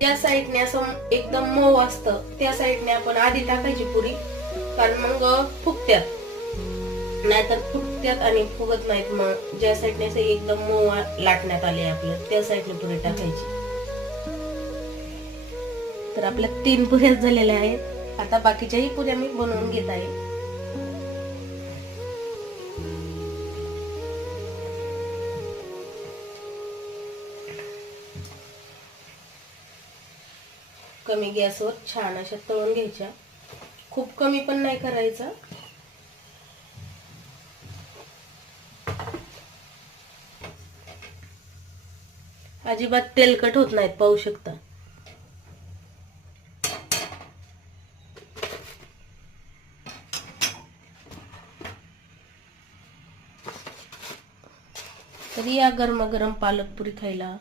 या साईडने असं एकदम मऊ असतं त्या साईडने आपण आधी टाकायची पुरी, कारण मग फुगत्यात, नाहीतर फुगत्यात आणि फुगत नाहीत. मग ज्या साईडने असं एकदम मऊ लाटण्यात आले आपलं त्या साईडने पुरी टाकायची. तर आपल्या 3 पुऱ्या झालेल्या आहेत. आता बाकीच्याही पुऱ्या मी बनवून घेत आहे. कमी गॅसवर छान अशा तळून घ्यायच्या, खूप कमी पण नाही करायचा. अजिबात तेलकट होत नाहीत, पाहू शकता. तर या गरमागरम पालक पुरी खायला.